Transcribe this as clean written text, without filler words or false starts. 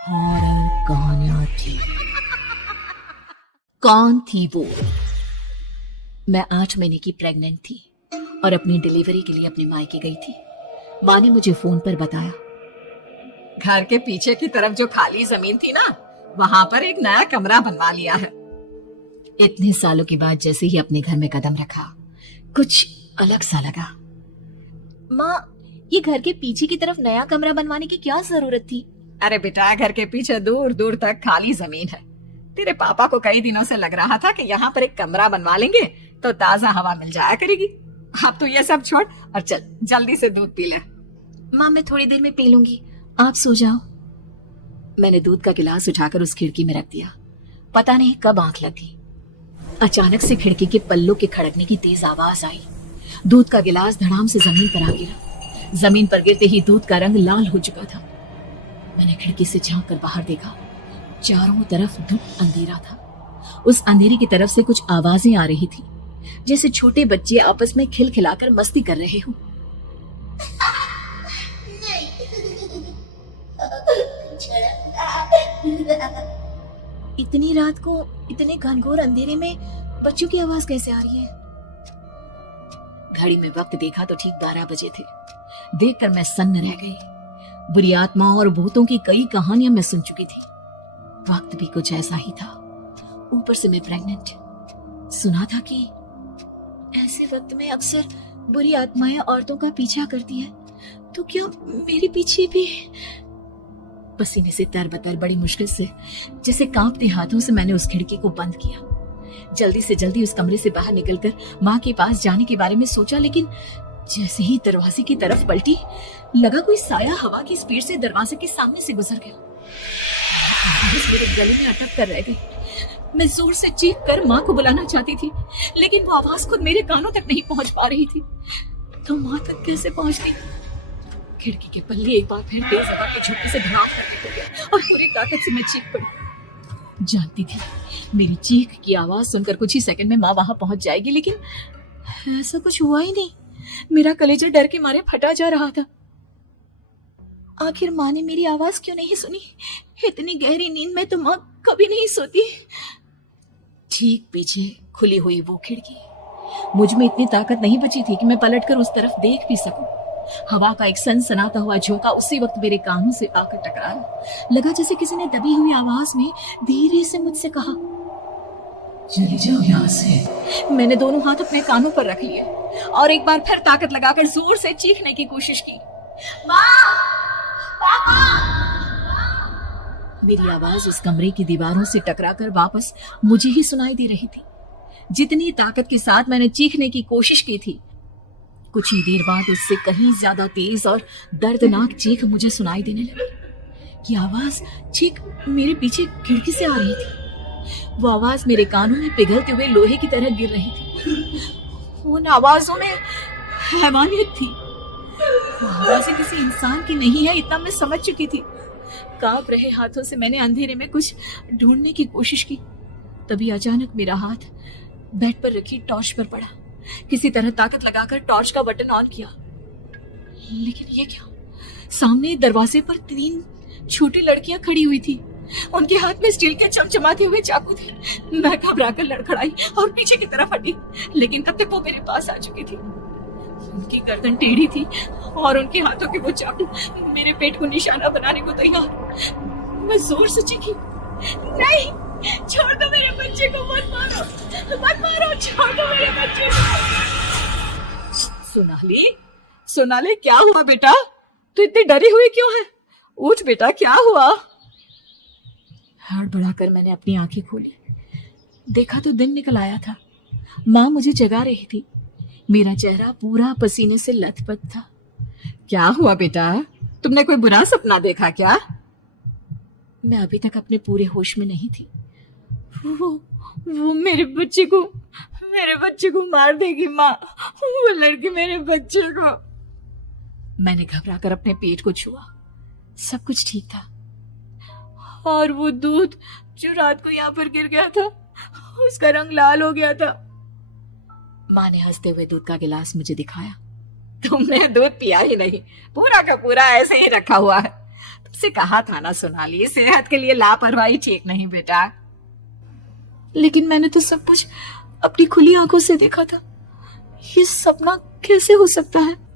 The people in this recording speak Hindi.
हॉरर कहानियां थी। कौन थी वो? मैं 8 महीने की प्रेग्नेंट थी और अपनी डिलीवरी के लिए अपने मायके गई थी। माँ ने मुझे फोन पर बताया, घर के पीछे की तरफ जो खाली जमीन थी ना, वहां पर एक नया कमरा बनवा लिया है। इतने सालों के बाद जैसे ही अपने घर में कदम रखा, कुछ अलग सा लगा। माँ, ये घर के पीछे की तरफ नया कमरा बनवाने की क्या जरूरत थी? अरे बेटा, घर के पीछे दूर दूर तक खाली जमीन है। तेरे पापा को कई दिनों से लग रहा था कि यहाँ पर एक कमरा बनवा लेंगे तो ताजा हवा मिल जाया करेगी। अब तो ये सब छोड़ और चल जल्दी से दूध पी ले। माँ, मैं थोड़ी देर में पी लूंगी, आप सो जाओ। मैंने दूध का गिलास उठाकर उस खिड़की में रख दिया। पता नहीं कब आंख लगी, अचानक से खिड़की के पल्लों के खड़कने की तेज आवाज आई। दूध का गिलास धड़ाम से जमीन पर आ गिरा। जमीन पर गिरते ही दूध का रंग लाल हो चुका था। मैंने खिड़की से झांक कर बाहर देखा। चारों तरफ धुप अंधेरा था। उस अंधेरे की तरफ से कुछ आवाजें आ रही थी, जैसे छोटे बच्चे आपस में खिलखिलाकर मस्ती कर रहे हो। इतनी रात को इतने घनघोर अंधेरे में बच्चों की आवाज कैसे आ रही है? घड़ी में वक्त देखा तो ठीक 12 बजे थे। देखकर मैं सन्न रह गई। बुरी आत्माओं और भूतों की कई कहानियां मैं सुन चुकी थी। वक्त भी कुछ ऐसा ही था। ऊपर से मैं प्रेग्नेंट। सुना था कि ऐसे वक्त में अक्सर बुरी आत्माएं औरतों का पीछा करती हैं। तो क्या मेरे पीछे भी? पसीने से तरबतर बड़ी मुश्किल से, जैसे कांपते हाथों से मैंने उस खिड़की को बंद किया। जल्दी से जल्दी उस कमरे से बाहर निकलकर माँ के पास जाने के बारे में सोचा, लेकिन जैसे ही दरवाजे की तरफ पलटी, लगा कोई साया हवा की स्पीड से दरवाजे के सामने से गुजर गया। मेरे गले में अटक कर रह गई। मैं जोर से चीख कर माँ को बुलाना चाहती थी, लेकिन वो आवाज खुद मेरे कानों तक नहीं पहुंच पा रही थी। तो माँ तक कैसे पहुंचती? खिड़की के पल्ले एक बार फिर तेज हवा के झोंके से धड़ाम करने लगे और पूरी ताकत से मैं चीख पड़ी। जानती थी मेरी चीख की आवाज सुनकर कुछ ही सेकंड में माँ वहां पहुंच जाएगी, लेकिन ऐसा कुछ हुआ ही नहीं। मेरा कलेजा डर के मारे फटा जा रहा था। आखिर माँ ने मेरी आवाज क्यों नहीं सुनी? इतनी गहरी नींद में तो माँ कभी नहीं सोती। ठीक पीछे खुली हुई वो खिड़की। मुझ में इतनी ताकत नहीं बची थी कि मैं पलटकर उस तरफ देख भी सकूं। हवा का एक सनसनाता हुआ झोंका उसी वक्त मेरे कानों से आकर टकराया। लगा जैसे किसी ने दबी हुई आवाज में धीरे से मुझसे कहा, चली जाओ यहाँ से। मैंने दोनों हाथ अपने कानों पर रख लिए और एक बार फिर ताकत लगाकर जोर से चीखने की कोशिश की। माँ! पापा! मेरी आवाज उस कमरे की दीवारों से टकराकर वापस मुझे ही सुनाई दे रही थी। जितनी ताकत के साथ मैंने चीखने की कोशिश की थी, कुछ ही देर बाद उससे कहीं ज्यादा तेज और दर्दनाक चीख मुझे सुनाई देने लगी। ये आवाज ठीक मेरे पीछे खिड़की से आ रही थी। वो आवाज मेरे कानों में पिघलते हुए लोहे की तरह गिर रही थी। उन आवाजों में हैवानियत थी। वो आवाजें किसी इंसान की नहीं है, इतना मैं समझ चुकी थी। कांप रहे हाथों से मैंने अंधेरे में कुछ ढूंढने की कोशिश की। तभी अचानक मेरा हाथ बेड पर रखी टॉर्च पर पड़ा। किसी तरह ताकत लगाकर टॉर्च का बटन ऑन किया, लेकिन ये क्या? सामने दरवाजे पर 3 छोटी लड़कियां खड़ी हुई थी। उनके हाथ में स्टील के चमचमाते हुए चाकू थे। मैं घबराकर लड़खड़ाई और पीछे की तरफ हटी, लेकिन तब तक वो मेरे पास आ चुकी थी। उनकी गर्दन टेढ़ी थी और उनके हाथों के वो चाकू मेरे पेट को निशाना बनाने को तैयार। मैं जोर से चीखी, नहीं, छोड़ दो मेरे बच्चे को, मत मारो, मत मारो, छोड़ दो मेरे बच्चे को। सोनाली, क्या हुआ बेटा? तू इतनी डरी हुई क्यों है? उठ बेटा, क्या हुआ? हड़बड़ाकर मैंने अपनी आंखें खोली। देखा तो दिन निकल आया था। माँ मुझे जगा रही थी। मेरा चेहरा पूरा पसीने से लथपथ था। क्या हुआ बेटा? तुमने कोई बुरा सपना देखा क्या? मैं अभी तक अपने पूरे होश में नहीं थी। वो मेरे बच्चे को मार देगी माँ। वो लड़की मेरे बच्चे को। मैंने घबराकर अपने पेट को छुआ। सब कुछ ठीक था। और वो दूध जो रात को यहाँ पर गिर गया था, उसका रंग लाल हो गया था। माँ ने हंसते हुए दूध का गिलास मुझे दिखाया। तुमने दूध पिया ही नहीं, पूरा का पूरा ऐसे ही रखा हुआ है। आपसे कहा था ना सोनाली, सेहत के लिए लापरवाही ठीक नहीं बेटा। लेकिन मैंने तो सब कुछ अपनी खुली आंखों से देखा था। ये सपना कैसे हो सकता है?